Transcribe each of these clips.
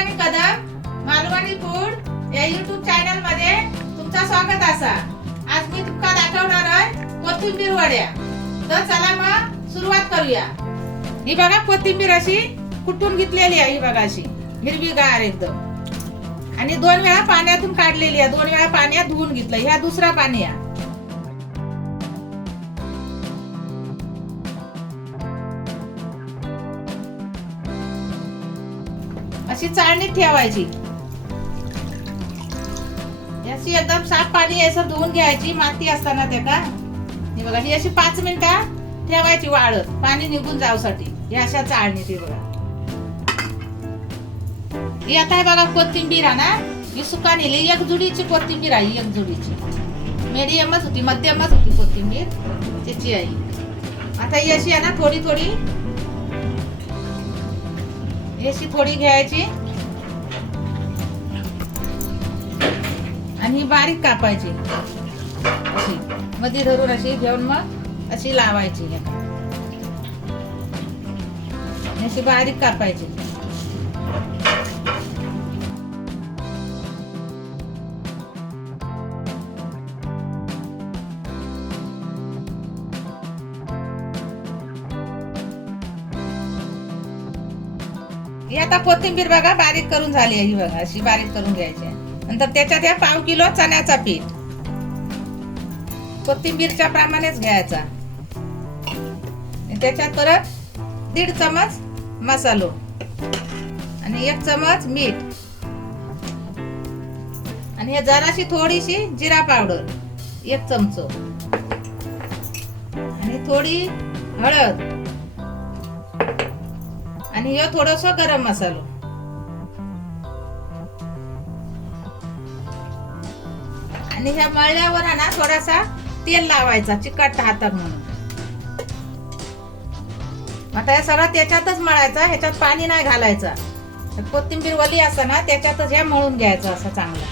Malvani Kadam Malvani food या YouTube channel मध्ये तुमचं स्वागत असा। आज मी तुमका दाखवणार आहे कोथिंबीर वड्या। तर चला मग सुरुवात करूया। ही बघा कोथिंबीर अशी कुटून घेतलेली आहे, ही बघा अशी हिरवीगार एकदम, आणि 2 वेळा पाण्यातून काढलेली आहे। 2 वेळा पाण्यात धुवून घेतलं, ह्या दुसरा पाणी आहे। अशी चाळणी ठेवायची, याची एकदम साफ पाणी याचं धुवून घ्यायची, माती असताना ते का हे बघा। ही अशी 5 मिनिटं ठेवायची वाळत, पाणी निघून जाऊसाठी। ही अशा चाळणी ती बघा। ही आता आहे बघा कोथिंबीर आहे ना, ही सुका नेली, एक जुडीची कोथिंबीर आहे, एक जुडीची मीडियमच होती, मध्यमच होती कोथिंबीर त्याची आहे। आता ही अशी आहे ना थोडी थोडी अशी थोडी घ्यायची आणि बारीक कापायची, अशी मध्ये धरून अशी घेऊन मग अशी लावायची, अशी बारीक कापायची। ही आता कोथिंबीर बघा बारीक करून झाली आहे, ही बघा अशी बारीक करून घ्यायची। नंतर त्याच्यात या 1/2 किलो चण्याचा पीठ कोथिंबीरच्या प्रमाणेच घ्यायचा, त्याच्यात परत 1.5 चमच मसालो आणि 1 चमच मीठ, आणि हे जराशी थोडीशी जिरा पावडर 1 चमचो, आणि थोडी हळद, आणि हे थोडस गरम मसालो, आणि ह्या मळल्यावर ना थोडासा तेल लावायचा चिकट हातात म्हणून। आता हे सगळं त्याच्यातच मळायचा, ह्याच्यात पाणी नाही घालायचा। कोथिंबीर वली असं ना त्याच्यातच हे मळून घ्यायचं असं चांगलं।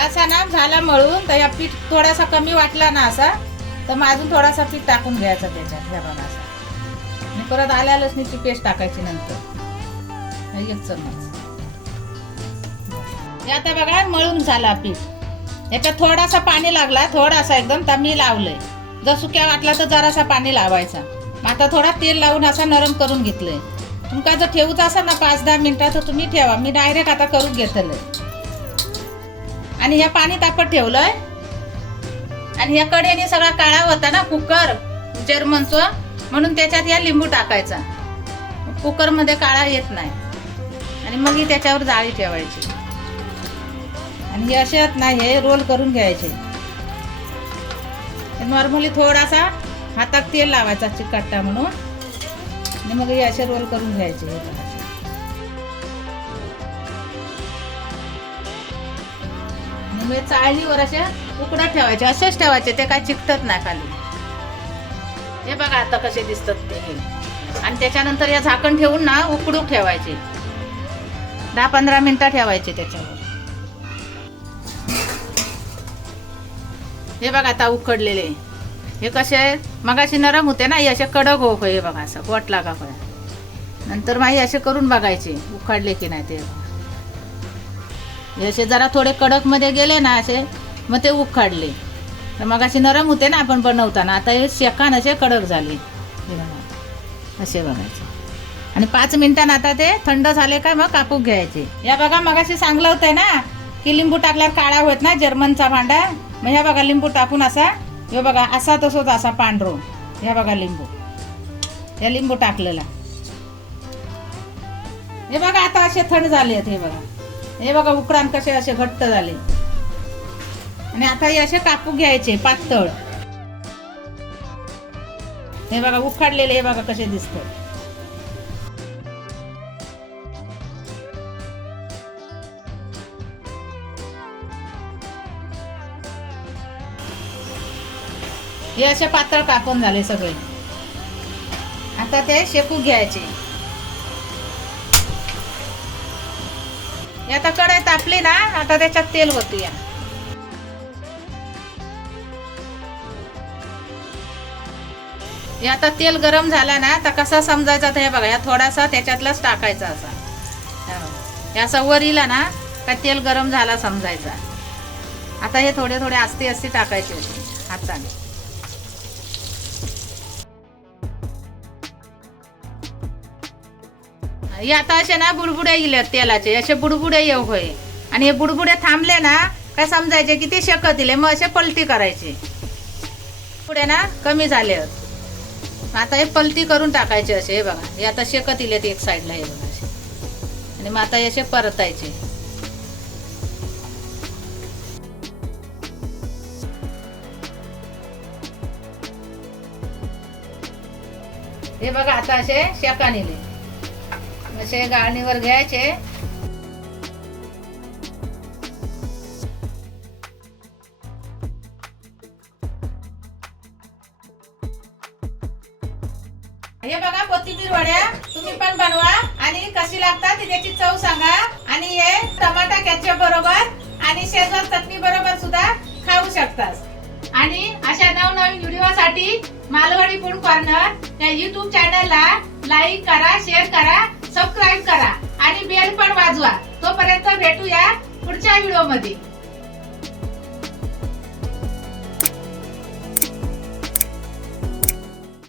असा ना झाला मळून, तर या पीठ थोडासा कमी वाटला ना असा, तर मग अजून थोडासा पीठ टाकून घ्यायचा त्याच्यात, हे बघा असं। आणि परत आल्या लसणीची पेस्ट टाकायची नंतर 1 चमच। हे आता बघा मळून झाला पीठ, याच्यात थोडासा पाणी लागला, थोडासा एकदम, तर मी लावलंय। जर सुक्या वाटला तर जरासा पाणी लावायचा। आता थोडा तेल लावून असा नरम करून घेतलंय। तुमका जर ठेवूच असेल ना 5-10 मिनिटं तर तुम्ही ठेवा, मी डायरेक्ट आता करून घेतलंय। आणि हे पाणी तापत ठेवलंय, आणि या कढईने सगळा काळा होता ना कुकर जर्मनचं, म्हणून त्याच्यात या लिंबू टाकायचा, कुकर मध्ये काळा येत नाही। आणि मग ही त्याच्यावर जाळी ठेवायची, आणि हे असे नाही हे रोल करून घ्यायचे। नॉर्मली थोडासा हातात तेल लावायचा चिकटता म्हणून, आणि मग हे असे रोल करून घ्यायचे। चाळणीवर अशा उकडत ठेवायचे, असेच ठेवायचे, ते काय चिकटत नाही खाली। हे बघा आता कसे दिसतात ते। आणि त्याच्यानंतर या झाकण ठेवून ना उकडूक ठेवायचे, 10-15 मिनिटं ठेवायचे त्याच्यावर। हे बघा आता उकडलेले, हे कसे मगाशी नरम होते ना, हे असे कडक हो, हे बघा असं गोट लागा। नंतर मग असे करून बघायचे उकडले की नाही ते। असे जरा थोडे कडक मध्ये गेले ना असे, मग ते उकडले। तर मग असे नरम होते ना आपण बनवताना, आता हे शेकान असे कडक झाले, असे बघायचे। आणि 5 मिनिटांनी आता ते थंड झाले का मग कापून घ्यायचे। या बघा मगाशी सांगलं होतं ना की लिंबू टाकल्यावर काळा होत ना जर्मनचा भांडा, मग ह्या बघा लिंबू टाकून असा, हे बघा असा तसोच असा पांढरो, ह्या बघा लिंबू, या लिंबू टाकलेला। हे बघा आता असे थंड झाले, हे बघा, हे बघा उकडान कसे असे घट्ट झाले। आणि आता हे असे कापून घ्यायचे पातळ, हे बघा उकडलेले, हे बघा कसे दिसतात। हे असे पातळ कापून झाले सगळे। आता ते शेकू घ्यायचे। आता कढई तापली ना, आता त्याच्यात तेल ओतूया। हे आता तेल गरम झाला ना तर कसा समजायचा तर हे बघा, या थोडासा त्याच्यातलाच टाकायचा असा. हे असा वर इला ना का तेल गरम झाला समजायचा. आता हे थोडे थोडे आस्ते आस्ते टाकायचे हाताने. हे आता असे ना बुडबुडे येले तेलाचे, असे बुडबुडे येऊ होय. आणि हे बुडबुडे थांबले ना काय समजायचे की ते शेकत दिले, मग असे पलटी करायची. पुढे ना कमी झाले. आता हे पलटी करून टाकायचे असे. हे बघा, हे आता शेकत इलेत एक साईडला. हे बघा असे. आणि मग आता असे परतायचे. हे बघा आता असे शेकानिले असे गाळणीवर घ्यायचे. हे बघा कोथिंबीर वड्या तुम्ही पण बनवा आणि कशी लागतात त्याची चव सांगा. आणि हे टमाटा केचप बरोबर आणि शेजवान चटणी बरोबर सुद्धा खाऊ शकतात. आणि अशा नवनवीन व्हिडिओसाठी मालवणी फूड कॉर्नर या YouTube चॅनलला लाईक करा, शेअर करा, सबस्क्राईब करा आणि बेल पण वाजवा. तोपर्यंत भेटूया पुढच्या व्हिडिओ मध्ये.